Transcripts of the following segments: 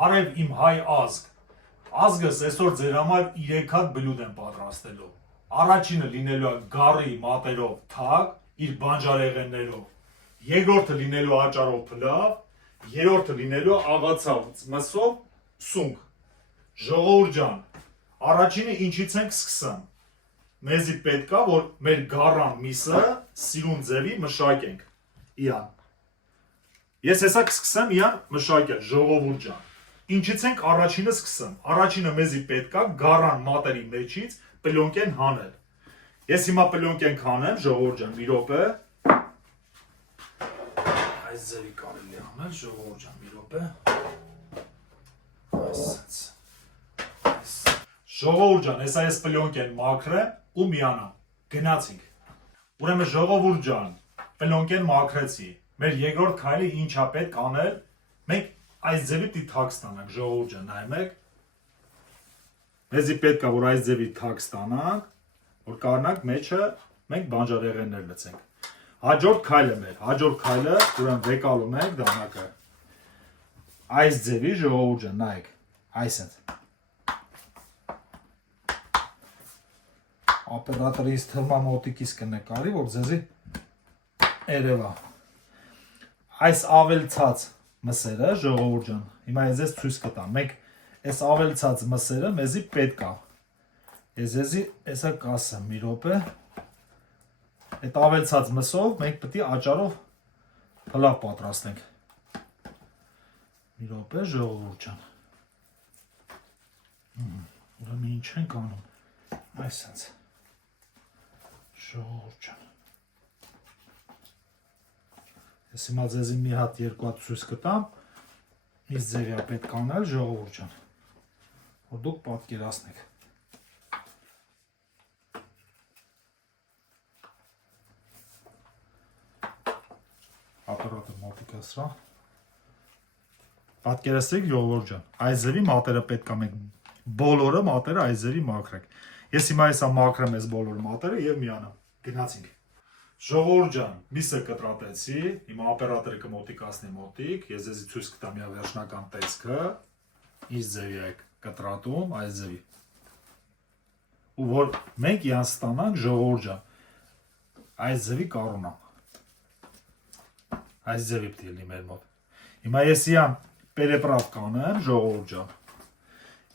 Արև իմ հայ ազգ, ազգս այսօր ձեր համար 3 հատ բլուդ եմ պատրաստելու։ Առաջինը լինելու է գառի մատերով թակ, իր բանջարեղեններով, երկրորդը լինելու աճարով փլավ, երրորդը լինելու աղացավ մսով սունկ։ Ժողովուրդ ջան, առաջինը ինչից ենք սկսեմ։ Մեզի պետք է, որ մեր գառան միսը սիրուն ձևի մշակենք։ Իան։ Ես հեսա կսկսեմ իան մշակել, ժողովուրդ ջան։ Ինչից ենք առաջինը սկսեմ։ Առաջինը մեզի պետք է գառան մատերի մեջից պլյոնկեն հանել։ Ես հիմա պլյոնկեն հանեմ, ժողովուրդ ջան, մի րոպե։ Այս ձևի կարելի է անել, ժողովուրդ ջան, մի րոպե։ Այսպես։ Ժողովուրդ ջան, հեսա ես պլյոնկեն մաքրեմ ու միանամ։ Գնացինք։ Ուրեմն ժողովուրդ ջան, պլյոնկեն մաքրեցի։ Մեր երկրորդ քայլը ինչա պետք անել։ Մենք այս ձևի պիտի թակ ստանանք, ժողովուրդ ջան, նայում եք։ Մեզի պետք է որ այս ձևի թակ ստանանք, որ կարողանանք մեջը մենք բանջարեղեններ լցենք։ Հաջորդ քայլը մեր, հաջորդ քայլը, ուրեմն վեկալում ենք դանակը։ Այս ձևի, ժողովուրդ ջան, նայեք, այսինքն։ Օպերատորից թվում մոտիկից կնկարի, որ ձեզի երևա։ Այս ավելցած մսերը, ժողովուրդ ջան, հիմա ես ձեզ ցույց կտամ։ Մենք այս ավելցած մսերը մեզի պետք է։ Ես ձեզի հեսա կասեմ, մի րոպե։ Այդ ավելցած մսով մենք պետք է աճարով փլավ պատրաստենք։ Մի րոպե, ժողովուրդ ջան։ Ուրեմն ինչ ենք անում։ Այսպես։ Ժողովուրդ ջան։ Ես հիմա ձեզի մի հատ երկու հատ ցույց կտամ, ինչ ձևի է պետք անել, ժողովուրդ ջան, որ դուք պատկերացնեք։ Ապարատը մոտիկացրա։ Պատկերացրեք, ժողովուրդ ջան, այս ձևի մատերը պետք է մենք բոլորը մատերը այս ձևի մաքրենք։ Ես հիմա հեսա մաքրեմ այս բոլոր մատերը եւ միանամ։ Գնացինք։ Ժողովուրդ ջան, միսը կտրատեցի, հիմա օպերատորը կմոտիկացնի մոտիկ, ես ձեզի ցույց կտամ իա վերջնական տեսքը, ինչ ձևի է կտրատում, այս ձևի։ Ու որ մենք իան ստանանք, ժողովուրդ ջան, այս ձևի կառունա։ Այս ձևի պիտի լինի մեր մոտ։ Հիմա ես իան պերեպրավ կանեմ, ժողովուրդ ջան։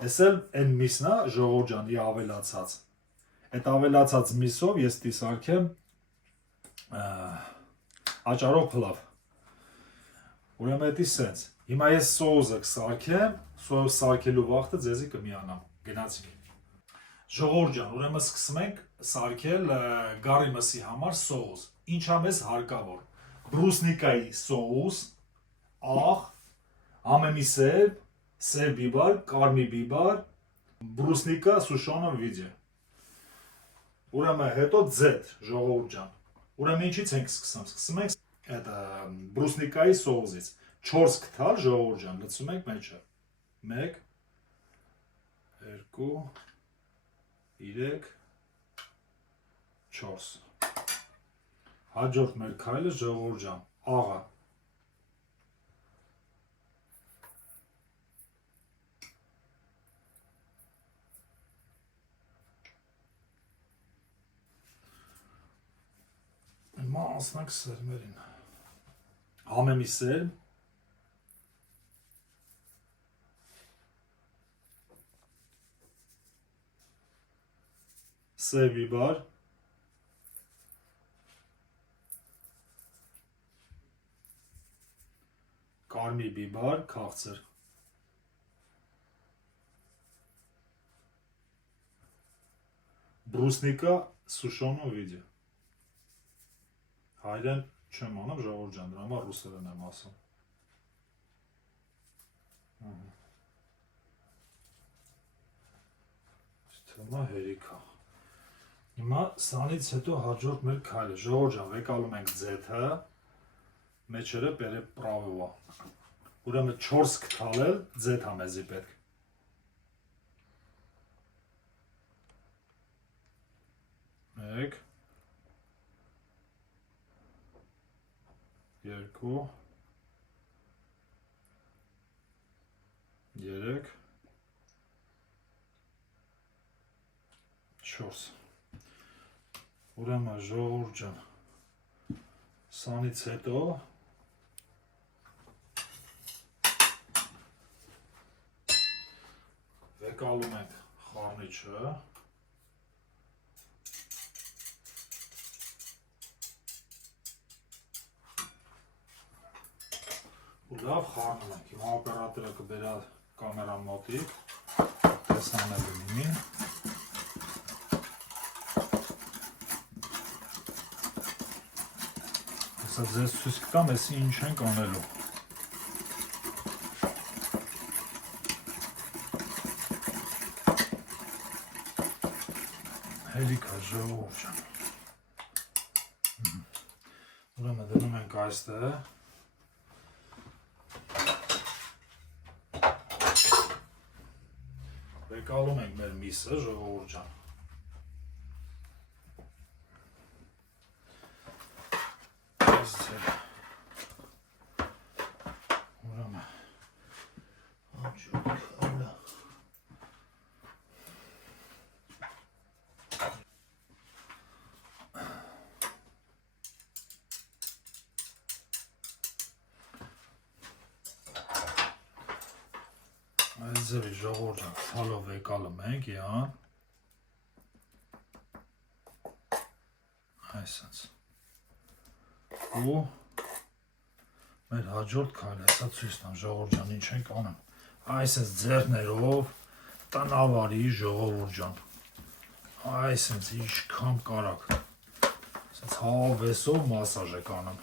Ես էլ այն միսն է, ժողովուրդ ջան, ի ավելացած։ Այդ ավելացած միսով ես պիտի սարքեմ աճարով փլավ։ Ուրեմն դա սենց։ Հիմա ես սոուսը կսարքեմ, սոուս սարքելու վաղտը ձեզի կմիանամ։ Գնացինք։ Ժողովուրդ ջան, ուրեմն սկսում ենք սարքել գառի մսի համար սոուս։ Ինչա մեզ հարկավոր։ Բրուսնիկայի սոուս, աղ, ամենի սերբ, սև բիբար, կարմիր բիբար, բրուսնիկա սուշոնը վիդյա։ Ուրեմն հետո ձեթ, ժողովուրդ ջան։ Ուրեմն ինչից ենք սկսում։ Սկսում ենք այդ բրուսնիկայի սոուսից 4 կթալ, ժողովուրդ ջան, լցում ենք մեջը։ 1 2 3 4 Հաջորդ մեր քայլը, ժողովուրդ ջան, աղը։ Հիմա անցնենք սերմերին։ Ամեմի սերմ, սև բիբար, կարմիր բիբար, քաղցր, բրուսնիկա սուշոնը վիդյա։ Հայրեն չեմ անում, ժողովուրդ ջան, դրա համար ռուսերեն եմ ասում։ Թվում է հերիքա։ Հիմա սրանից հետո հաջորդ մեր քայլը, ժողովուրդ ջան, վեկալում ենք ձեթը, մեջերը պերեպրավովա։ Ուրեմն 4 կթալել ձեթ է մեզի պետք։ 1 2 4 ուրեմն ժողովուրդ ջան սանից հետո վեկալում ենք խառնիչը ու լավ խառնում ենք հիմա օպերատորը կբերա կամերան մոտիկ տեսանելու լինի հեսա ձեզ ցույց կտամ էսի ինչ ենք անելու հերիքա ժողովուրդ ջան ուրեմն դնում ենք այստեղ Վեկալում ենք մեր միսը, ժողովուրդ ջան։ Ուրեմն հաջորդ քայլը Այս ձևի ժողովուրդ ջան, սալով վեկալում ենք, յան այսպես ու մեր հաջորդ քայլը հեսա ցույց տամ ժողովուրդ ջան ինչ ենք անում այսպես ձեռներով տնավարի ժողովուրդ ջան այսպես ինչքան կարակ այսպես հավեսով մասաժ եք անում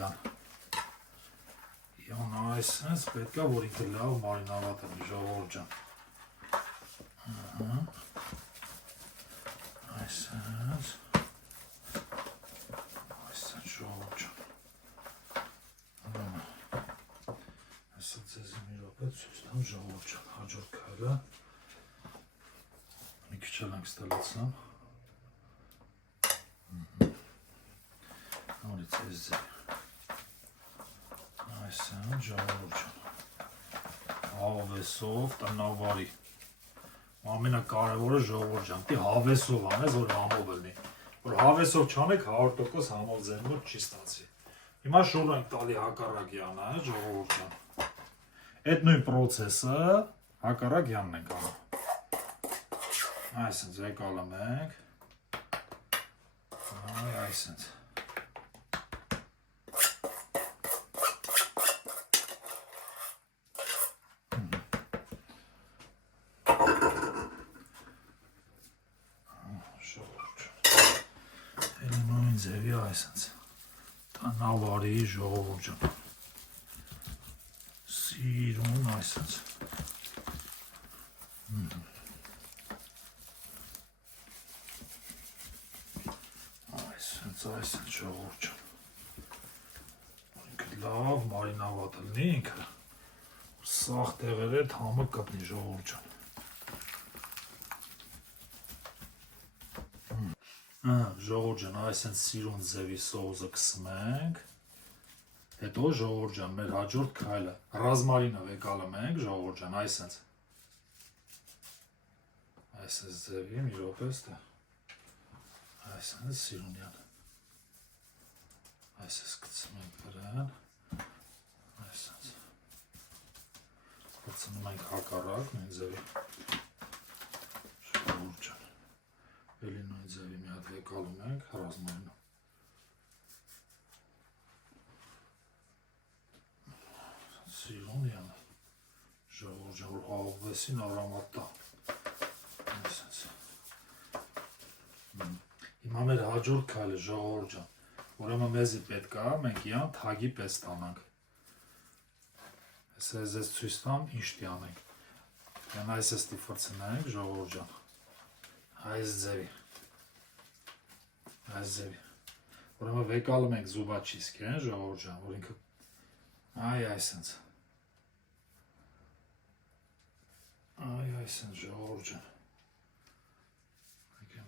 յան Յան այսպես պետք է որ ինքը լավ մարինավատ լինի ժողովուրդ ջան այսպես ժողովուրդ ջան Այսա ձեզ մի րոպե ցույց տամ ժողովուրդ ջան հաջորդ քայլը մի քիչ էլ ենք ստելացնեմ նորից այս ձև Այսպես ժողովուրդ ջան հավեսով տնավարի ամենակարևորը ժողովուրդ ջան պիտի հավեսով անես որ համով լինի որ հավեսով չանեք 100% համով ձեր մոտ չի ստացի հիմա շուռ ենք տալի հակառակ յանը ժողովուրդ ջան այդ նույն process-ը հակառակ յանն ենք անում այսպես վեկալում ենք այսպես ձևի այսպես տնավարի ժողովուրդ ջան սիրուն այսպես այսպես ժողովուրդ ջան ինքը լավ մարինավատ լինի ինքը սաղ տեղերը համը կպնի ժողովուրդ ջան ժողովուրդ ջան, այսպես սիրուն ձևի սոուսը կսմենք հետո ժողովուրդ ջան, մեր հաջորդ քայլը ռազմարինը վեկալում ենք ժողովուրդ ջան, այսպես ձևի մի րոպե ստե այսպես սիրունյան այսպես կցնենք վրան այսպես կցնում ենք հակառակ նույն ձևի ժողովուրդ ջան Էլի նույն ձևի մի հատ վեկալում ենք ռազմարինը սիրուն յանը ժողովուրդ ջան որ հավեսին արամատ տա հիմա մեր հաջորդ քայլը ժողովուրդ ջան ուրեմն մեզի պետք է մենք յան թագի պես տանանք հեսա ձեզ ցույց տամ ինչ տանենք յան այսպես տիֆրցնենք ժողովուրդ ջան Այս ձևի ուրեմն վեկալում ենք զուբաչիսկ ժողովուրդ ջան որ ինքը այսպես ժողովուրդ ջան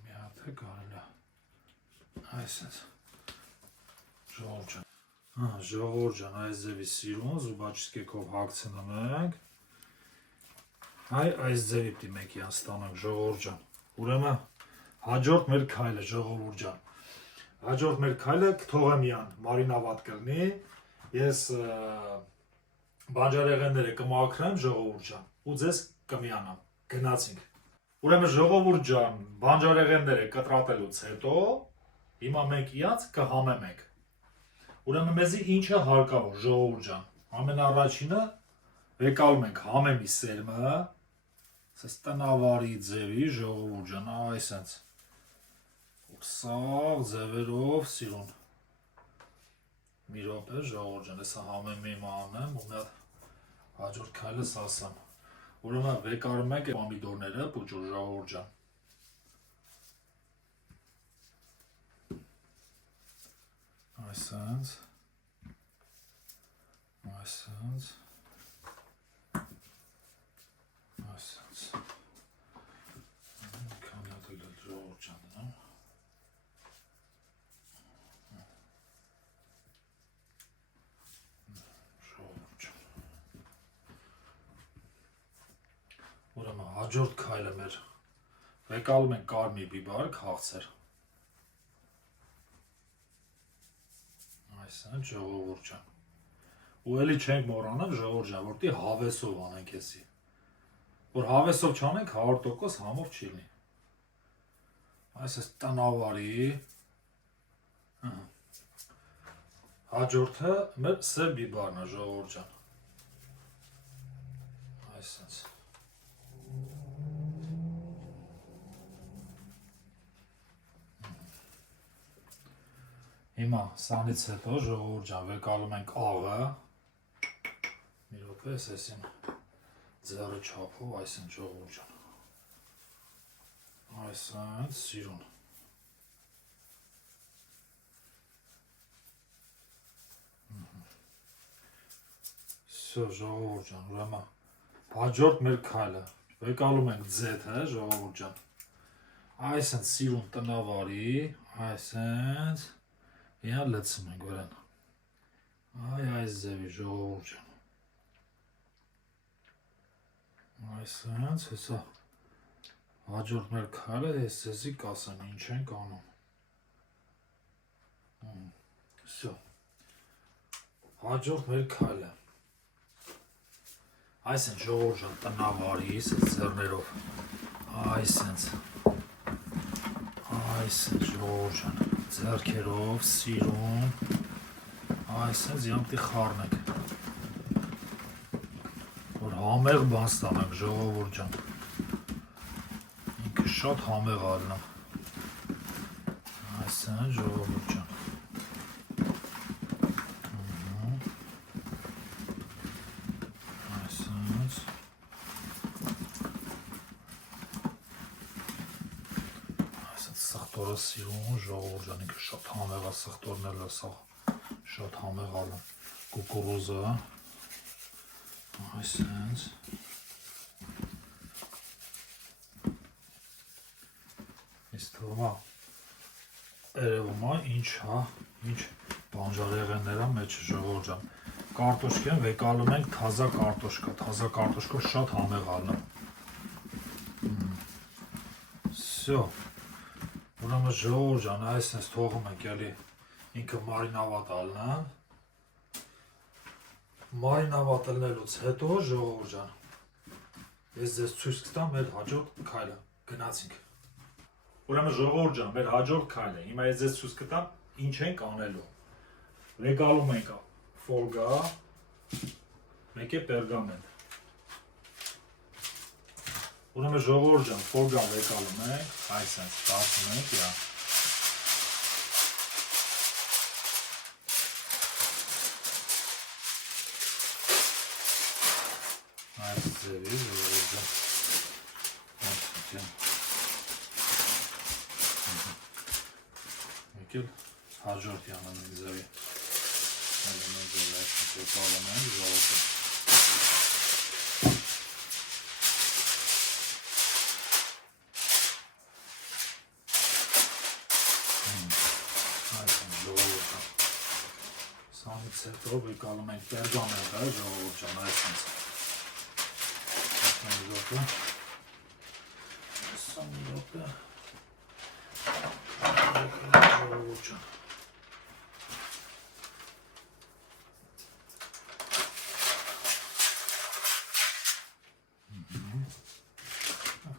մի հատ է կարելի այսպես ժողովուրդ ջան այս ձևի սիրուն զուբաչիսկեքով հագցնում ենք այս ձևի պիտի մենք յան ստանանք ժողովուրդ ջան Ուրեմն հաջորդ մեր քայլը ժողովուրդ ջան։ Հաջորդ մեր քայլը կթողեմյան մարինավատ կլինի։ Ես բանջարեղենները կմաքրեմ ժողովուրդ ջան ու ձեզ կմիանամ։ Գնացինք։ Ուրեմն ժողովուրդ ջան, բանջարեղենները կտրատելուց հետո հիմա մենք իած կհամեմենք։ Ուրեմն մեզի ինչը հարկավոր ժողովուրդ ջան։ Ամենաառաջինը վեկալում ենք համեմի սերմը, սես տնավարի ձևի ժողովուրդ ջան, այսենց սաղ ձևերով սիրուն։ Մի րոպե ժողովուրդ ջան, հեսա համեմի մանեմ ու մի հատ հաջորդ քայլս ասեմ։ Ուրեմն վեկարում ենք պոմիդորները, պուճուր ժողովուրդ ջան։ Այսենց քանի հատ էլ ժողովուրդ ջան դնամ։ Ուրեմն հաջորդ քայլը մեր վեկալում ենք կարմիր բիբար քաղցր։ Այսինքն ժողովուրդ ջան։ Ու էլի չենք մոռանալ ժողովուրդ ջան, որտի հավեսով անենք էսի։ Որ հավեսով չանենք 100% համով չի լինի։ Այսպես տնավարի։ Հաջորդը մեր սև բիբարն է ժողովուրդ ջան։ Այսպես Հիմա սանից հետո ժողովուրդ ջան վեկալում ենք աղը։ Մի րոպե էսին ձեռը չափով այսինքն ժողովուրդ ջան։ Այսինքն սիրուն։ Всё ժողովուրդ ջան, ուրեմն հաջորդ մեր քայլը վեկալում ենք ձեթը ժողովուրդ ջան։ Այսինքն սիրուն տնավարի, այսինքն Իա լցում ենք վրան։ Այս ձևի ժողովուրդ ջան։ Այսինքն հեսա հաջորդ մեր քայլը ես ձեզի կասեմ ինչ ենք անում։ Всё։ Հաջորդ մեր քայլը։ Այսինքն ժողովուրդ ջան տնավարի ձեռներով։ Այսինքն ժողովուրդ ջան ձեռքերով սիրուն, այսպես յամտի խառնենք, որ համեղ բան ստանանք ժողովուրդ ջան, ինքը շատ համեղ ալնամ, այսպես ժողովուրդ ջան, սխտորը սիրուն ժողովուրդ ջան, ինքը շատ համեղ է, սխտորն էլ է սաղ, շատ համեղ ալն, կուկուրուզը, այսենց, ես թվում է, երևում է, ինչ բանջարեղեններ է մեջ ժողովուրդ ջան, կարտոշկեն վեկալում ենք թազա կարտոշկով շատ համեղ ալն, всё Ուրեմն ժողովուրդ ջան, այսպես թողում ենք էլի ինքը մարինավատ ալնան։ Մարինավատ ալնելուց հետո ժողովուրդ ջան, ես ձեզ ցույց կտամ մեր հաջորդ քայլը։ Գնացինք։ Ուրեմն ժողովուրդ ջան, մեր հաջորդ քայլը։ Հիմա ես ձեզ ցույց կտամ ինչ ենք անելու։ Վեկալում ենք ֆոլգա, մեկ է պերգամենտ։ Ուրեմն ժողովուրդ ջան, ֆոլգա վեկալում ենք, այսպես ստացում ենք, իա։ Այս ձևի ժողովուրդ ջան, այսպես մեկ էլ հաջորդ յանան ենք ձևի։ Այլմեն ձևի այսպես վեկալում ենք, ժողովուրդ ջան։ Սանից հետո վեկալում ենք պերգամենտը, ժողովուրդ ջան, այսպես։ րոպե։ Ժողովուրդ ջան։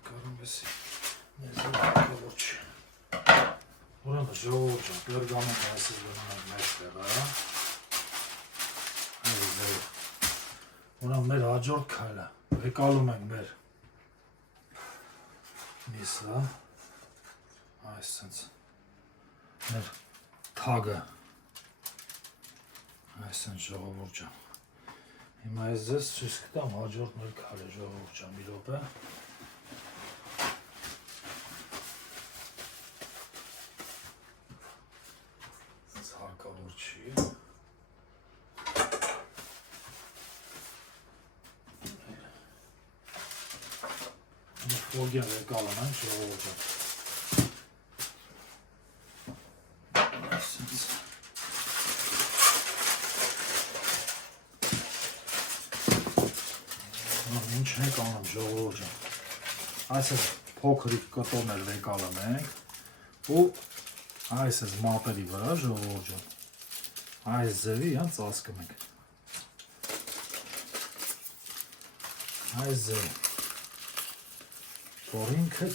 Կարում ես մեզ ոչ։ Ուրեմն ժողովուրդ ջան, կերգանում այսպես գնում ենք մեջտեղ, հա։ Ուրեմն մեր հաջորդ քայլը, եկալում ենք մեր միսը, այսպես մեր թագը, այսպես ժողովուրդ ջան։ Հիմա ես ձեզ ցույց կտամ հաջորդ մեր քայլը ժողովուրդ ջան, մի րոպե։ Այս հարկավոր չի։ Ֆորգյան եկալում ենք ժողովուրդ ջան։ Ինչ ենք անում ժողովուրդ ջան։ Այսպես փոքրիկ կտորներ եկալում ենք ու այսպես մատերի վրա ժողովուրդ ջան։ Այս ձևի հա ծածկում ենք։ Այս ձևի։ Որ ինքը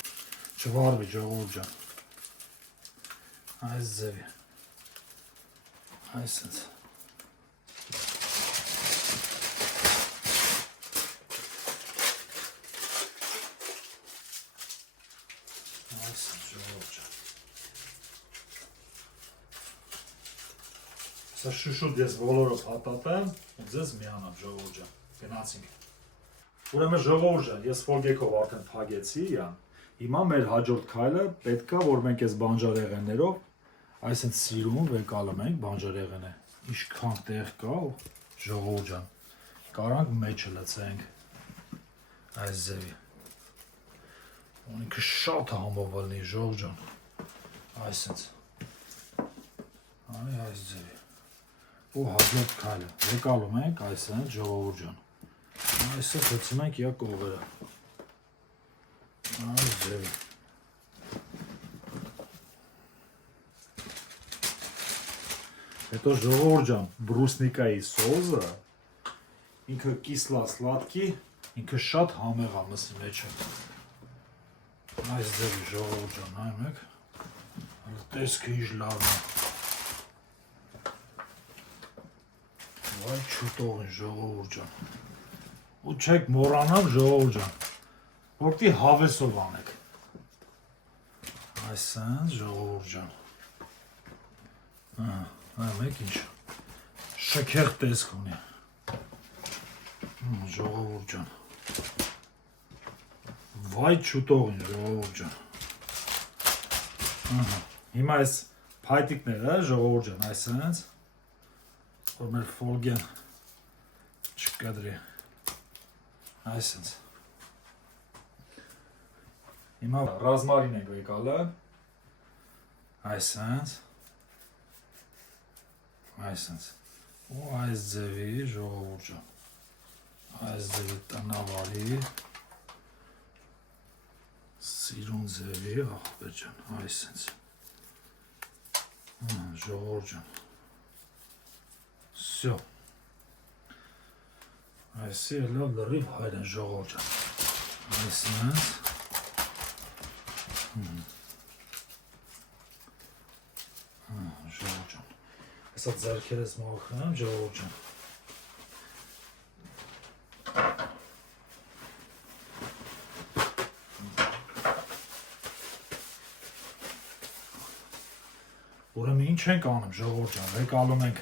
չվարվի ժողովուրդ ջան։ Այս ձևի։ Այսպես։ Սա շուշուտ ես բոլորով հատատեմ ու ձեզ միանամ ժողովուրդ ջան, գնացինք։ Ուրեմն ժողովուրդ ջան, ես ֆորգեքով արդեն փագեցի, հիմա մեր հաջորդ քայլը պետքա որ մենք այս բանջարեղեններով այսպես սիրուն վեկալում ենք բանջարեղենը, ինչքան տեղ կա ժողովուրդ ջան, կարանք մեջը լցենք այս ձևի։ Ինքը շատ համով լինի ժողովուրդ ջան, այսպես, այս ձևի։ Ու հաջորդ քայլը եկալում ենք այսպես ժողովուրդ ջան։ Այսպես գցում ենք իա կողերը։ Այս ձևի։ Հետո ժողովուրդ ջան, բրուսնիկայի սոուսը ինքը կիսլա-սլատկի, ինքը շատ համեղ է մսի մեջը։ Այս ձևի ժողովուրդ ջան, նայում եք։ Տեսքը ինչ լավն է։ Վայ չուտողին ժողովուրդ ջան։ Ու չեք մոռանալ ժողովուրդ ջան, որտի հավեսով անեք։ Այսպես ժողովուրդ ջան։ Նայում եք ինչ շքեղ տեսք ունի։ Ժողովուրդ ջան։ Վայ չուտողին ժողովուրդ ջան։ Հիմա այս փայտիկները ժողովուրդ ջան, այսպես որ մեր ֆոլգեն չկադրի, այսպես։ Հիմա ռազմարին ենք եկալը, այսպես, այսպես, ու այս ձևի ժողովուրդ ջան, այս ձևի տնավարի, սիրուն ձևի աղբեր ջան, այսպես, ժողովուրդ ջան, Всё. Այսի լավ լրիվ հայր են ժողովուրդ ջան, այսպես, ժողովուրդ ջան, հեսա ձեռքերս մոխնեմ ժողովուրդ ջան, ուրեմն ինչ ենք անում ժողովուրդ ջան, եկալում ենք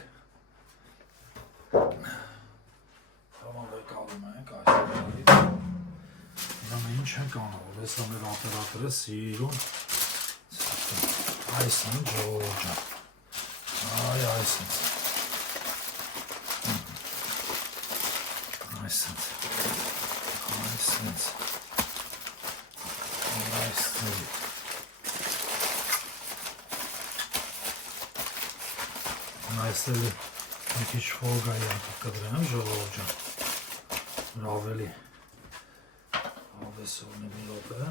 ինչ ենք անում, հեսա մեր ապերատորը սիրուն այսինչ ժողովուրդ ջան, այսինչ, այսինչ, այստեղ մի քիչ ֆոլգայի կտրեմ ժողովուրդ ջան, ավելի հավեսովն է մի րոպե,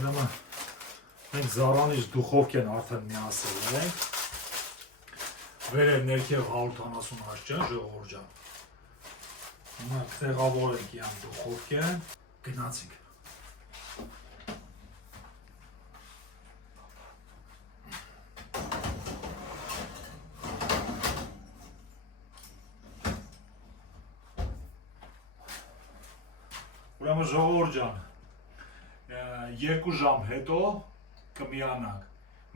Ուրեմն մենք զարանից դուխովկեն արդեն միասել ենք, վեր է ներքև 170 աստիճան ժողովուրդ ջան, հիմա տեղավորենք յան դուխովկեն, գնացինք։ Ուրեմն ժողովուրդ ջան, 2 ժամ հետո կմիանանք։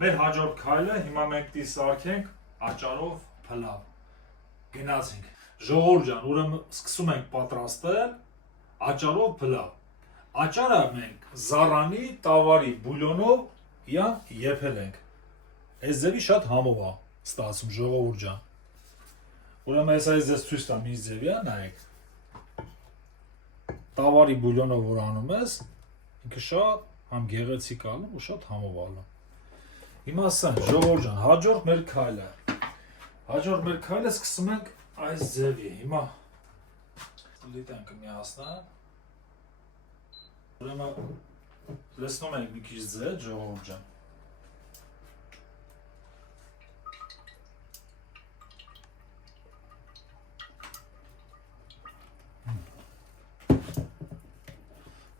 Մեր հաջորդ քայլը հիմա մենք դիսարկենք աճարով փլավ։ Գնացինք։ Ժողովուրդ ջան, ուրեմն սկսում ենք պատրաստել աճարով փլավ։ Աճարը մենք զարանի, տավարի բուլյոնով յան եփել ենք։ Այս ձևի շատ համով է ստացվում ժողովուրդ ջան։ Ուրեմն այս ձեզ ցույց տամ ինչ ձևի է, նայեք։ Տավարի բուլյոնով որ անում ես, ինքը շատ համ գեղեցիկ ալում ու շատ համով ալում։ Հիմա ասենք ժողովուրդ ջան, հաջորդ մեր քայլը սկսում ենք այս ձևի։ Հիմա լիտենք միացնան։ Ուրեմն լցնում ենք մի քիչ ձեթ, ժողովուրդ ջան։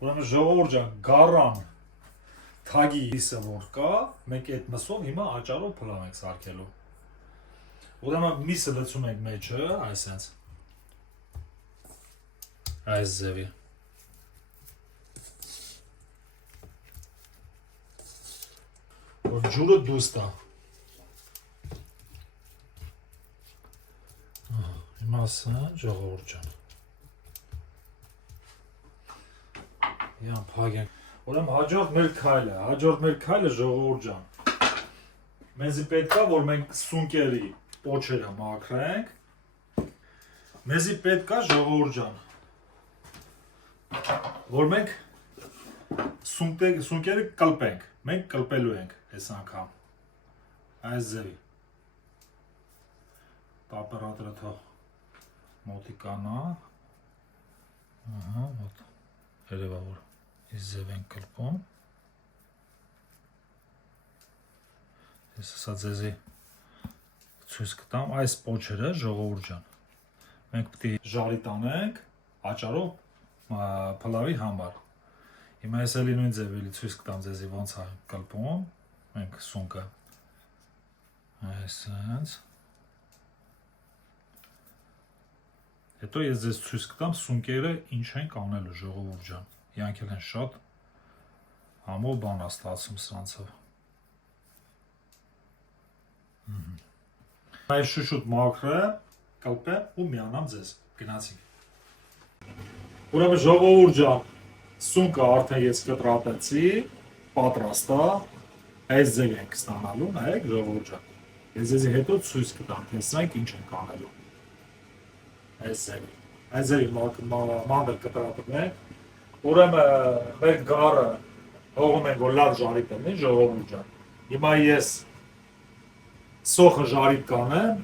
Ուրեմն ժողովուրդ ջան, գառան թագի հիսը որ կա, մենք այդ մսով հիմա աճարով փլավ ենք սարքելու։ Ուրեմն միսը լցում ենք մեջը, այսպես։ Այս ձևի։ Որ ջուրը դուրս տա։ Հիմա ասա ժողովուրդ ջան։ Յան փագենք։ Ուրեմն հաջորդ մեր քայլը ժողովուրդ ջան։ Մեզի պետք է որ մենք սունկերի պոչերը մաքրենք։ Մեզի պետք է ժողովուրդ ջան։ Որ մենք սունկերը կլպենք։ Մենք կլպելու ենք այս անգամ։ Այս ձևի։ Տապերատորը թող մոտիկանա։ Ահա, մոտ։ Երևա որ այս ձև ենք կլպում։ Ես ասա ձեզի ցույց կտամ այս պոչերը ժողովուրդ ջան։ Մենք պետք է ժարի տանենք աճարով փլավի համար։ Հիմա ես էլի նույն ձևի ցույց կտամ ձեզի ոնց է կլպում։ Մենք սունկը այսպես։ Հետո ես ձեզ ցույց կտամ սունկերը ինչ են կանելու ժողովուրդ ջան։ Իրանք են շատ համով բան է ստացվում սրանցով։ Այս շուշուտ մաքրը կլպեմ ու միանամ ձեզ։ Գնացինք։ Ուրեմն ժողովուրդ ջան, սունկը արդեն ես կտրատեցի, պատրաստ է։ Այս ձև ենք ստանալու, նայեք ժողովուրդ ջան։ Ես ձեզ հետո ցույց կտամ, թե սրանք ինչ են կանելու։ Այս ձևի մանր կտրատում ենք։ Ուրեմն մեր գառը հողում ենք, որ լավ ժարի տնի, ժողովուրդ ջան։ Հիմա ես սոխը ժարի կանեմ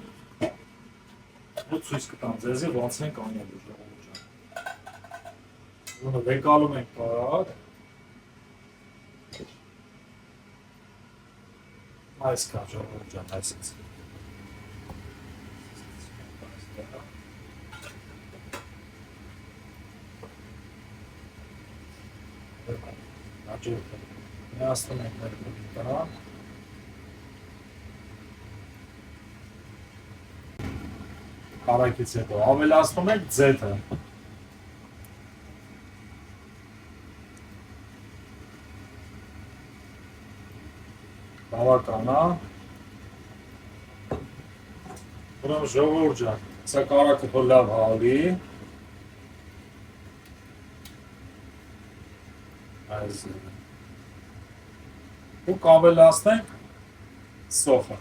ու ցույց կտամ ձեզի ոնց ենք անելու ժողովուրդ ջան։ Ուրեմն վեկալում ենք բարակ։ Այս կա ժողովուրդ ջան, այսպես։ Միացնում ենք մեր պլիտան։ Կարակից հետո ավելացնում ենք ձեթը։ Բավական է։ Ուրեմն ժողովուրդ ջան, սա կարակը թող լավ հավի։ Այս ու կավելացնենք սոխը։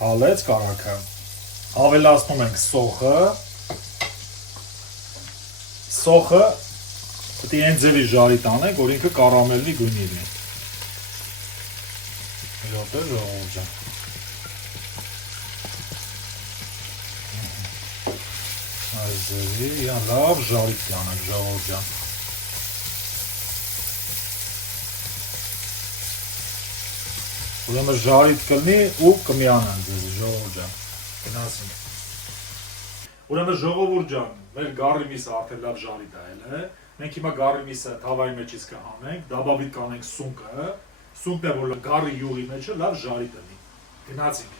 Հալեց կարակը։ Ավելացնում ենք սոխը։ Սոխը պետք է այն ձևի ժարի տանենք, որ ինքը կարամելի գույնի լինի։ Մի րոպե ժողովուրդ ջան։ Այս ձևի, լավ ժարիք տանենք ժողովուրդ ջան։ Ուրեմն ժարիք կլինի ու կմիանան ձեզ ժողովուրդ ջան։ Գնացինք։ Ուրեմն ժողովուրդ ջան, մեր գարի միսը արդեն լավ ժարի տայել է։ Մենք հիմա գարի միսը թավայի մեջից կհանենք, դաբավիտ կանենք սունկը, սունկն է որ գարի յուղի մեջը լավ ժարի տնի։ Գնացինք։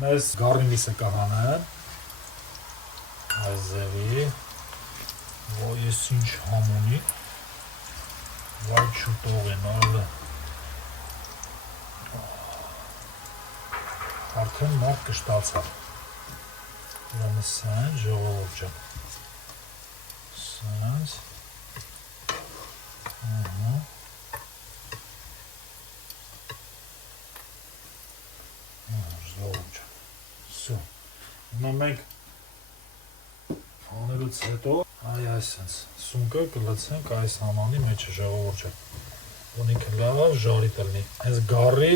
Մեզ գարի միսը կհանեն, այս ձևի, որ ես ինչ համունի, վայ չուտող են ալը, արդեն մարդ կշտացավ, ուրեմն սենց ժողովուրդ ջան, սենց, ժողովուրդ ջան, սո, հիմա մենք անելուց հետո, այ այսենց, սունկը կլցենք այս համանի մեջը ժողովուրդ ջան, որ ինքը լավ ժարի տնի, այս գարի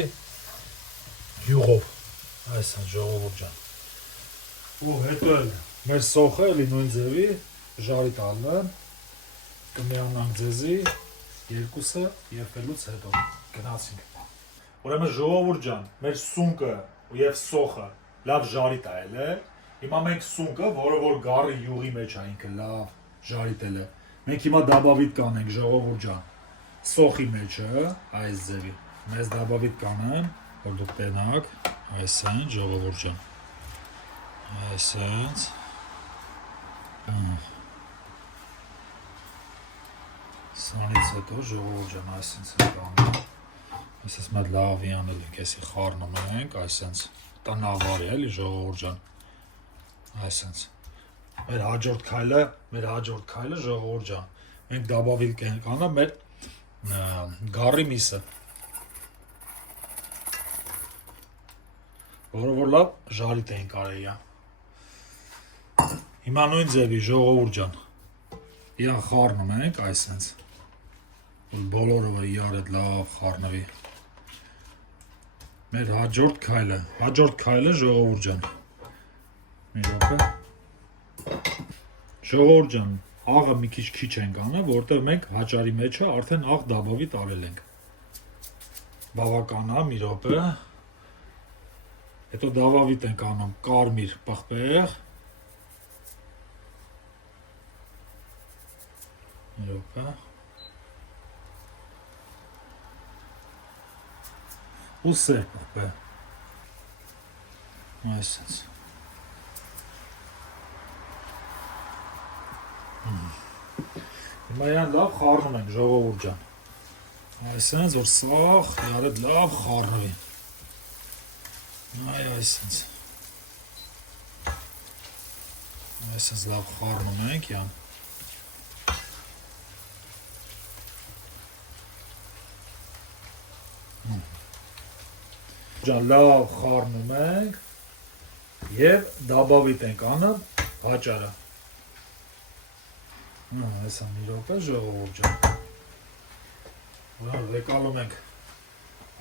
յուղով, այսենց ժողովուրդ ջան, ու հետո էլ մեր սոխը էլի նույն ձևի ժարի տալը, կմիանանք ձեզի երկուսը երբելուց հետո, գնացինք։ Ուրեմն ժողովուրդ ջան, մեր սունկը և սոխը լավ ժարի տայել է, հիմա մենք սունկը, որը որ գարի յուղի մեջ է ինքը լավ ժարի տել է, մենք հիմա դաբավիտ կանենք ժողովուրդ ջան, սոխի մեջը, այս ձևի, մեզ դաբավիտ կանեմ, որ դուք տենակ, այսենց ժողովուրդ ջան, այսենց, սրանից հետո ժողովուրդ ջան, այսենց ենք անում, այսենց մետ լավի անել ենք, եսի խարնում ենք, այսենց, տնավար է էլի ժողովուրդ ջան, այսենց, մեր հաջորդ քայլը ժողովուրդ ջան, մենք դաբավիլ կենք անա մեր գարի միսը, որը որ լավ ժարիտ ենք արեյա, հիմա նույն ձևի ժողովուրդ ջան, իրան խարնում ենք, այսենց, որ բոլորը որ իրար հետ լավ խարնվի, մեր հաջորդ քայլը ժողովուրդ ջան, մի րոպե, ժողովուրդ ջան, աղը մի քիչ ենք անը, որտեղ մենք հաճարի մեջը արդեն աղ դաբավիտ արել ենք, բավական է, մի րոպե, հետո դաբավիտ ենք անում կարմիր պղպեղ, մի րոպե, ու սեր պղպեղ, այսենց, հիմա յան լավ խարնում ենք ժողովուրդ ջան, այսենց որ սաղ իրարդ լավ խարնվի, այ այսենց, այսենց լավ խարնում ենք յան, լավ խարնում ենք և դաբավիտ ենք անում հաճարը, այսա մի րոպե ժողովուրդ ջան, վեկալում ենք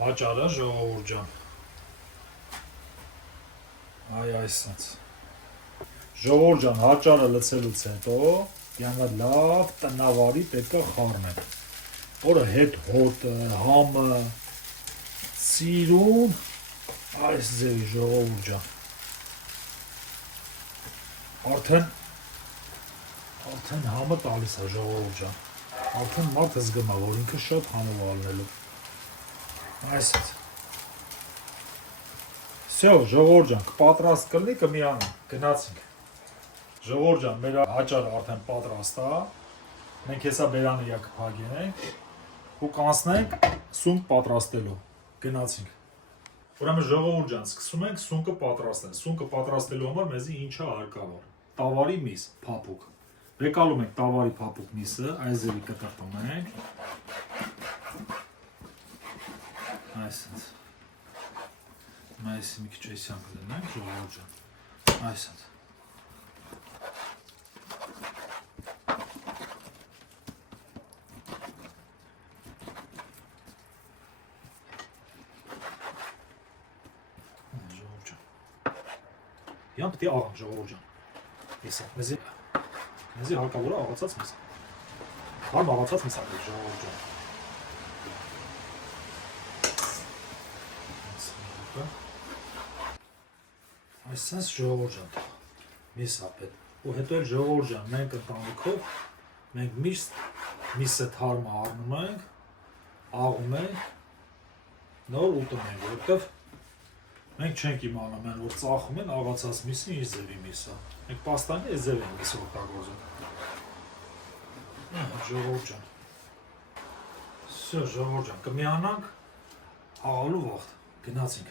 հաճարը ժողովուրդ ջան, այ այսենց, ժողովուրդ ջան հաճարը լցելուց հետո յանա լավ տնավարի պետք է խարնենք, որը հետ հոտը, համը, սիրուն, այս ձևի ժողովուրդ ջան, արդեն համը տալիս է ժողովուրդ ջան, արդեն մարդը զգում է, որ ինքը շատ համով ալնելու, այսից, սյո ժողովուրդ ջան, կպատրաստ կլնի կմիանա, գնացինք, ժողովուրդ ջան, մեր հաճարը արդեն պատրաստ է, մենք հեսա բերանը յա կփագենք ու կանցնենք սունկ պատրաստելու, գնացինք, ուրեմն ժողովուրդ ջան, սկսում ենք սունկը պատրաստել, սունկը պատրաստելու համար մեզի ինչ է հարկավոր, տավարի միս, փափուկ, Վեկալում ենք տավարի փափուկ միսը, այս ձևի կտրտում ենք։ Այսպես։ Այս մի քիչ էսյան կդնենք, ժողովուրդ ջան։ Այսպես։ Ժողովուրդ ջան։ Յան պետք է աղան, ժողովուրդ ջան։ Էսա, մեզի հարկավոր է աղացած միս։ Հարմ աղացած միս ապրի, ժողովուրդ ջան։ Այսպես ժողովուրդ ջան, միս ապետ։ Ու հետո էլ ժողովուրդ ջան, մենք ընտանիքով, մենք միշտ միսը թարմը առնում ենք, աղում ենք, նոր ուտում ենք, որովհետև մենք չենք իմանում են, որ ծախում են աղացած միսը, ինչ ձևի միսը։ Մենք պաստանի այս ձև ենք միսը օգտագործում։ Ժողովուրդ ջան։ Всё, ժողովուրդ ջան, կմիանանք աղալու վաղտ, գնացինք։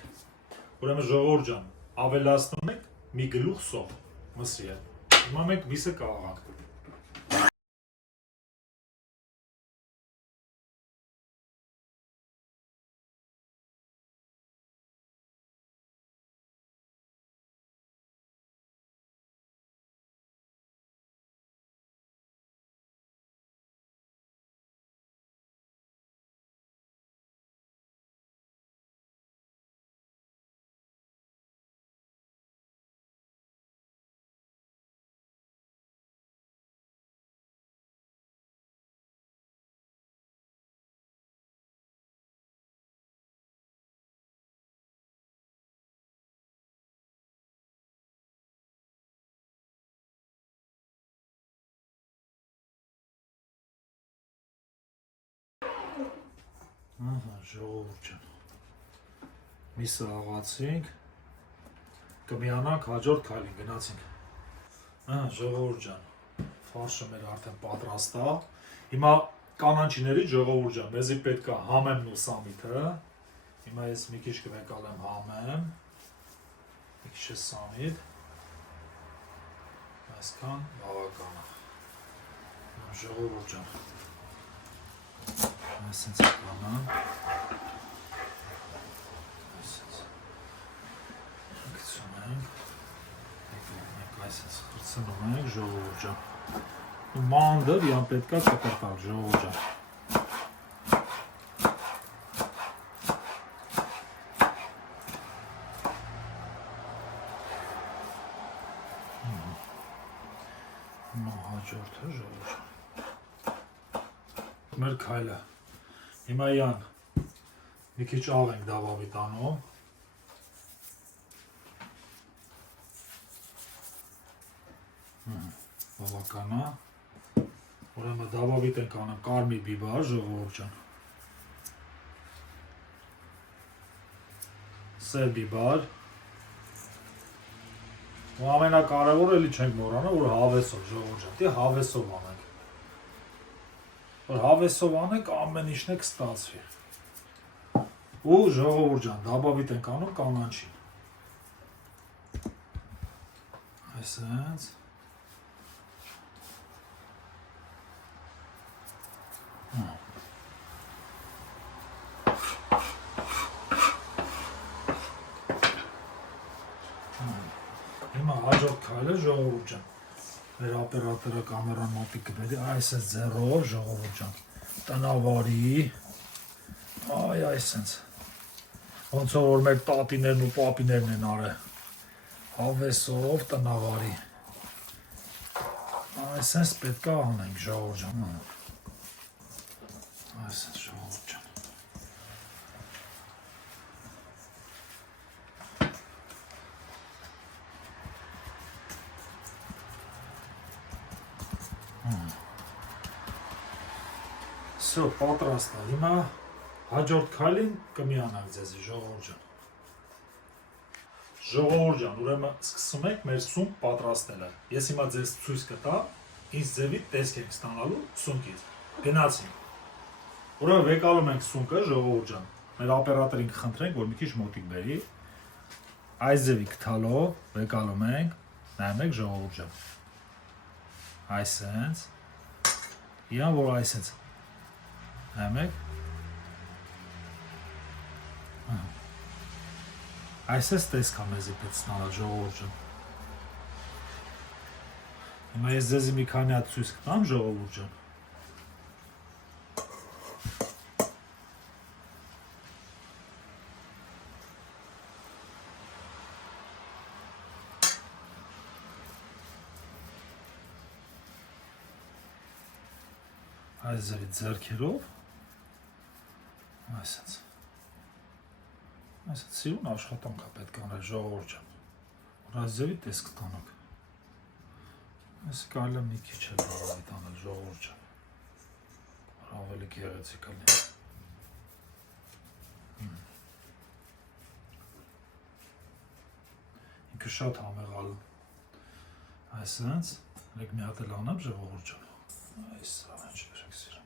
Ուրեմն ժողովուրդ ջան, ավելացնում ենք մի գլուխ սոխ մսրի հետ։ Հիմա մենք միսը կաղանք։ Ահա, ժողովուրդ ջան։ Միսը աղացինք, կմիանանք հաջորդ քայլին, գնացինք։ Ահա, ժողովուրդ ջան, ֆարշը մեր արդեն պատրաստ է։ Հիմա կանանչիների ժողովուրդ ջան, մեզի պետք է համեմն ու սամիթը։ Հիմա ես մի քիչ կվեկալեմ համեմ։ Մի քիչ է սամիթ։ Այսքան բավական է։ Ժողովուրդ ջան։ Այսպես կանա։ Այսպես։ Գցում ենք։ Մենք այսպես խրցնում ենք, ժողովուրդ ջան։ Ու մանդը իան պետքա կտրտալ, ժողովուրդ ջան։ Հիմա հաջորդը, ժողովուրդ ջան։ Մեր քայլը։ Հիմա իան մի քիչ աղ ենք դավավի տանում։ Բավական է։ Ուրեմն դավավիտ ենք անում կարմիր բիբար, ժողովուրդ ջան։ Սև բիբար։ Ու ամենակարևորը էլի չենք մոռանա, որ հավեսով, ժողովուրդ ջան, դե հավեսով անենք։ Որ հավեսով անենք, ամեն ինչն է կստացվի։ Ու ժողովուրդ ջան, դաբավիտ ենք անում կանանչին։ Այսպես։ Հիմա հաջորդ քայլը ժողովուրդ ջան։ Մեր օպերատորը կամերան մոտիկ կբերի, այսպես ձեռով, ժողովուրդ ջան, տնավարի, այ այսպես, ոնց որ մեր տատիներն ու պապիներն են արել, հավեսով տնավարի, այսպես պետք է անենք, ժողովուրդ ջան, այսպես, ժողովուրդ ջան, Всё, պատրաստ է։ Հիմա հաջորդ քայլին կմիանանք ձեզի, ժողովուրդ ջան։ Ժողովուրդ ջան, ուրեմն սկսում ենք մեր սունկ պատրաստելը։ Ես հիմա ձեզ ցույց կտամ, ինչ ձևի տեսք եք ստանալու սունկից։ Գնացինք։ Ուրեմն վեկալում ենք սունկը, ժողովուրդ ջան։ Մեր օպերատորին կխնդրենք, որ մի քիչ մոտիկ բերի։ Այս ձևի գտալով վեկալում ենք, նայում եք ժողովուրդ ջան։ Այսենց Իան որ այսենց Նայեք Այսպես տեսք ա մեզի պետք ստանալ ժողովուրդ ջան Հիմա ես ձեզի մի քանի հատ ցույց կտամ ժողովուրդ ջան Այս ձևի ձեռքերով այսպես սիրուն աշխատանք է պետք անել ժողովուրդ ջան որ այս ձևի տեսք կտանաք Այս կարելի է մի քիչ էլ բարավիտ անել ժողովուրդ ջան որ ավելի գեղեցիկ լինի ինքը շատ համեղալ այսպես եք մի հատ էլ անեմ ժողովուրդ ջան Այս չբերեք սիրում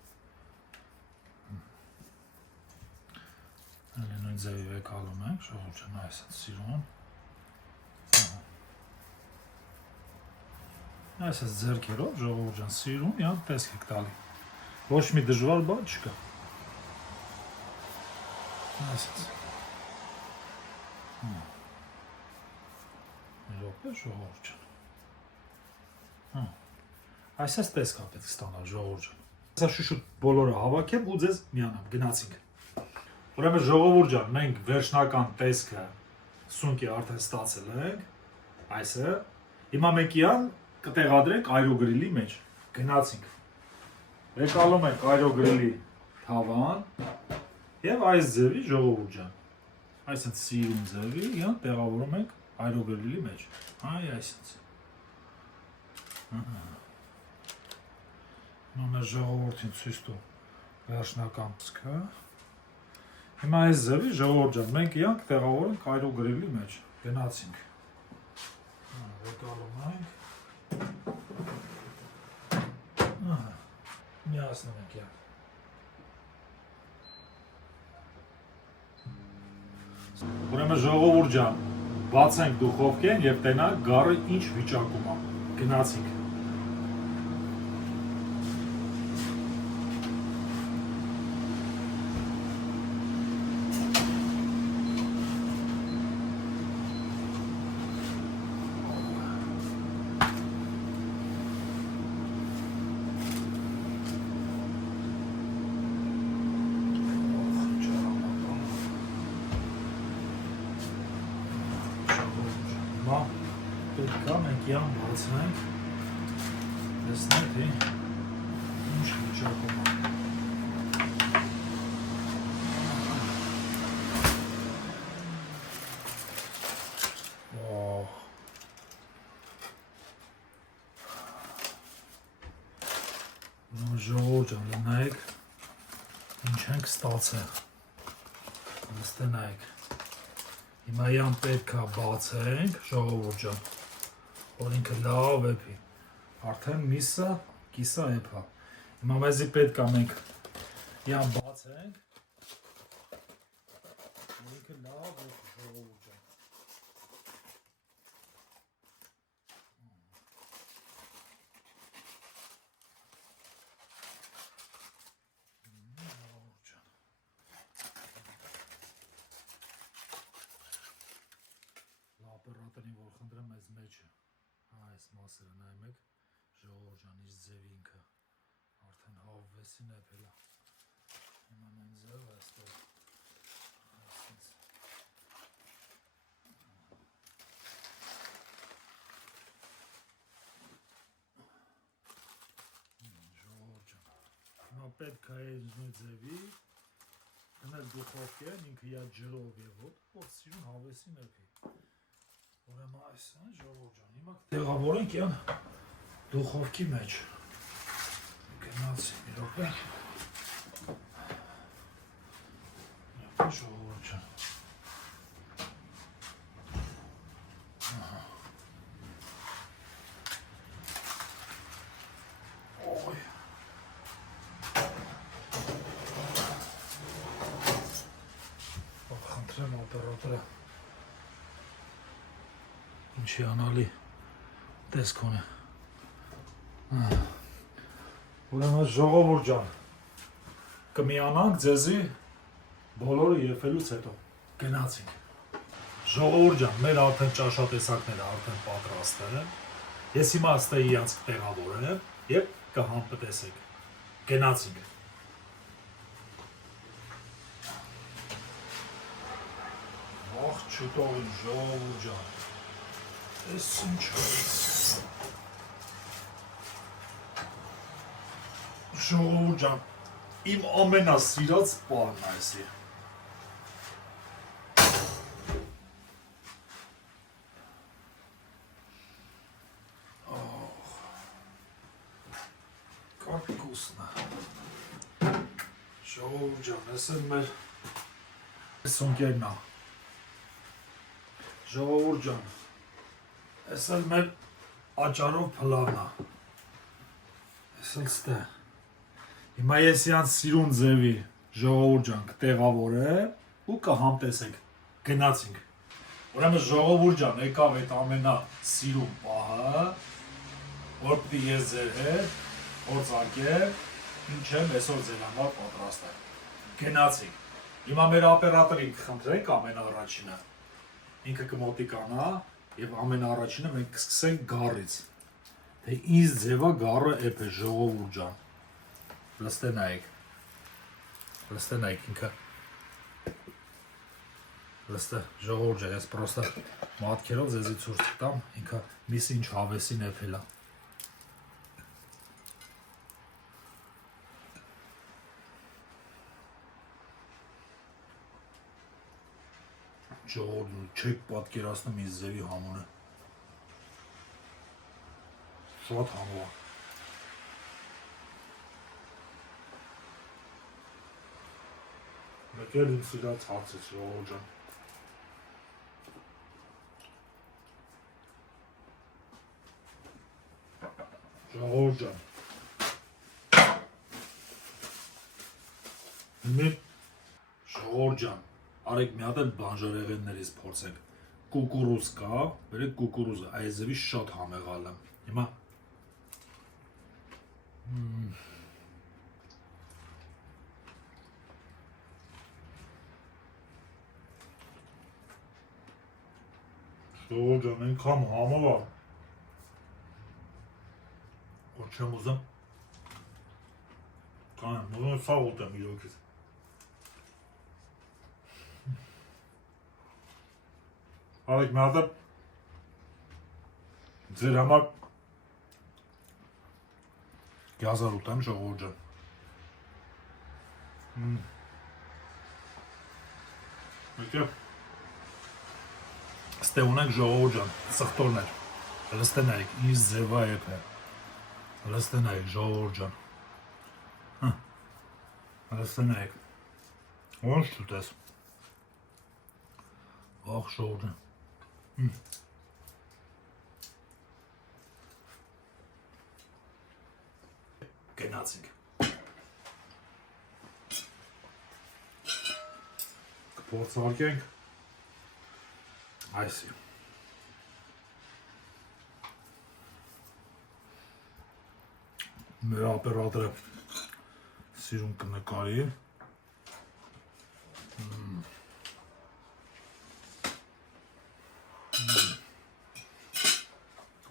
Ալի նույն ձևի վեկալում ենք, ժողովուրդ ջան, այսպես սիրուն Այսպես ձեռքերով, ժողովուրդ ջան, սիրուն, իան տեսք եք տալի Ոչ մի դժվար բան չկա Այսպես Մի րոպե, ժողովուրդ ջան Այսպես տեսք ա պետք ստանալ ժողովուրդ ջան Սա շուշուտ բոլորը հավաքեմ ու ձեզ միանամ, գնացինք Ուրեմն ժողովուրդ ջան, մենք վերջնական տեսքը սունկի արդեն ստացել ենք Այսը Հիմա մենք իան կտեղադրենք այրոգրիլի մեջ Գնացինք Եկալում ենք այրոգրիլի թավան Եվ այս ձևի ժողովուրդ ջան Այսինքն սիրուն ձևի իան տեղավորում ենք այրոգրիլի մեջ Այ այսինքն Հիմա մեր ժողովորդին ցույց տու վերջնական տեսքը Հիմա այս ձևի ժողովուրդ ջան մենք իանք տեղավորենք այրոգրիլի մեջ գնացինք Եկալում ենք Միացնում ենք իան Ուրեմն ժողովուրդ ջան բացենք դուխովկեն եւ տենանք գառը ինչ վիճակում է գնացինք Պետք է մենք իան բացենք, տեսնենք, թե ինչ վիճակում է։ Ժողովուրդ ջան, նայեք, ինչ ենք ստացել։ Նստե նայեք։ Հիմա իան պետք է բացենք, ժողովուրդ ջան։ Որ ինքը լավ էպի, արդեն միսը կիսա էպա, հիմա մեզի պետք է մենք իան բացենք, որ ինքը լավ էպի ժողովուրդ ջան Լապերատորին որ խնդրեմ այս մեջը Այս մասերը նայում եք, ժողովուրդ ջան, ինչ ձև ինքը, արդեն հավվեսին էպել է, հիմա նույն ձև այստեղ, այսպես, ժողովուրդ ջան, հիմա պետք է այս նույն ձևի, գնել դուխովկեն, ինքը իա ջրով և ոտ, որ սիրուն հավեսին էպի, Ուրեմն այս են ժողովուրդ ջան, հիմա տեղավորենք իան դուխովկի մեջ Գնացի մի րոպե ժողովուրդ ջան Օй Խնդրեմ օպերատորը Ինչի անալի տեսք ունե Ուրեմն ժողովուրդ ջան, կմիանանք ձեզի բոլորը եփելուց հետո։ Գնացինք։ Ժողովուրդ ջան, մեր արդեն ճաշատեսակները արդեն պատրաստ են։ Ես հիմա աստե իրանց կտեղավորեմ եւ կհամպտեսեք։ Գնացինք։ Ախ, չուտով իմ ժողովուրդ ջան։ Էս ինչ է։ Ժողովուրդ ջան, իմ ամենասիրած բանն է էսի։ Կարկուսն է։ Ժողովուրդ ջան, էս էլ մեր սունկերն է։ Ժողովուրդ ջան, էս էլ մեր աճարով փլավն է։ Էս էլ ստե։ Հիմա ես իրանց սիրուն ձևի ժողովուրդ ջան կտեղավորեմ ու կհամտեսեք։ Գնացինք։ Ուրեմն ժողովուրդ ջան, եկավ այդ ամենասիրուն պահը, որ պիտի ես ձեր հետ փորձարկեմ, ինչ եմ այսօր ձեր համար պատրաստել։ Գնացինք։ Հիմա մեր օպերատորին կխնդրենք ամենաառաջինը։ Ինքը կմոտիկանա եւ ամենաառաջինը մենք կսկսենք գառից։ Թե ինձ ձևա գառը էփ է ժողովուրդ ջան։ Լստենայք ինքը լստը ժողովուրդ ջան, ես պրոստը մատքերով ձեզի ցույց տամ, ինքը միս ինչ հավեսին էփել է։ Ժողովուրդ չեք պատկերացնում ինձ ձևի համունը։ Շատ համով է։ Մեկ էլ իմ սիրած հացից ժողովուրդ ջան։ Ժողովուրդ ջան։ Հիմա ժողովուրդ ջան, արեք մի հատ էլ բանջարեղեններից փորձենք։ Կուկուրուզ կա, բերեք կուկուրուզը, այս ձևի շատ համեղալ է։ Հիմա ժողովուրդ ջան, այնքան համով է, որ չեմ ուզում կանեմ, ուզում եմ սաղ ուտեմ իրոքից։ Արեք մի հատ էլ ձեր համար գազար ուտեմ ժողովուրդ ջան։ Եկե Ստե ունենք ժողովուրդ ջան, սխտորներ, լստենայիք, ինձ ձևա եփ է, լստենայիք ժողովուրդ ջան, լստենայիք, ոնց չուտես, աղ ժողովուրդ ջան, գնացինք, կփորձարկենք, այսի։ Մեր օպերատորը սիրուն կնկարի։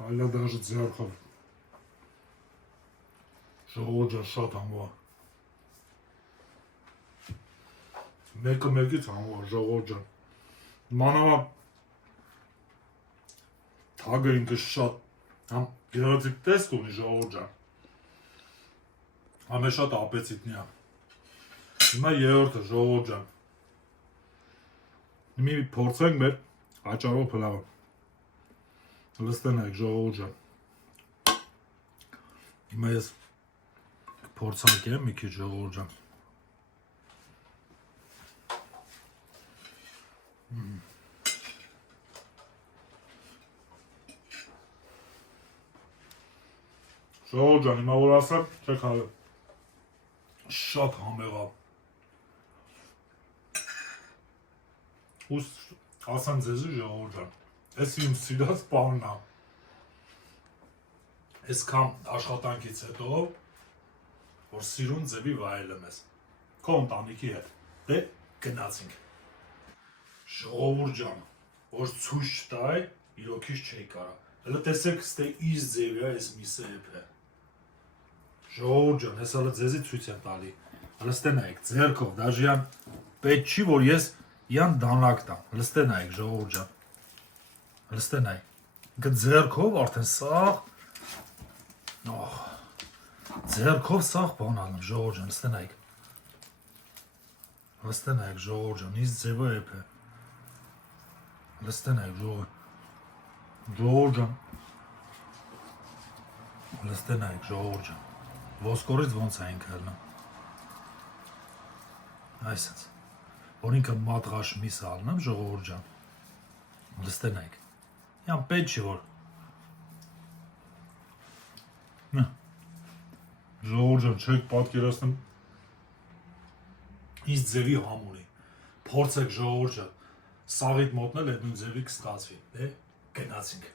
Այլա դաժը ձյարքով։ Ժողովուրդ ջան, շատ համով է։ Մեկը մեկից համով է, ժողովուրդ ջան։ Մանավա թագը ինքը շատ համ գեղեցիկ տեսք ունի ժողովուրդ ջան, համ է շատ ապեցիտնի է։ Հիմա երրորդը ժողովուրդ ջան, մի փորձենք մեր աճարով փլավը, լստենայք ժողովուրդ ջան, հիմա ես փորձարկեմ մի քիչ ժողովուրդ ջան։ Ժողովուրդ ջան, հիմա որ ասեմ, չեք հավը, շատ համեղավ։ Ուս ասեմ ձեզի ժողովուրդ ջան, ես իմ սիրած պանն է։ այսքան աշխատանքից հետո որ սիրուն ձևի վայելեմ ես քո ընտանիքի հետ դե գնացինք ժողովուրդ ջան որ ցույց տայ իրոքից չի կարա հələ տեսեք ստե իր ձևի է այս միսը էփը ժողովուրդ ջան հեսա լը ձեզի ցույց եմ տալի հələ նայեք ձերքով դաժյան պետք չի որ ես յան դանակ տամ հələ նայեք ժողովուրդ ջան հələ նայ գ ձերքով արդեն սաղ ձերքով սաղ բան ալնեմ ժողովուրդ ջան հələ նայեք ժողովուրդ ջան իս ձևը էփը հələ նայեք ժողովուրդ ջան հələ նայեք ժողովուրդ ջան ոսկորից ոնց է ինքը ալնում այսպես որ ինքը մատղաշ միս ալնեմ ժողովուրդ ջան հələ նայեք յան պետք չի որ ժողովուրդ ջան չեք պատկերացնում իս ձևի համուրի փորձեք ժողովուրդ ջան սաղիդ մոտնել այդ նույն ձևի կստացվի դե գնացինք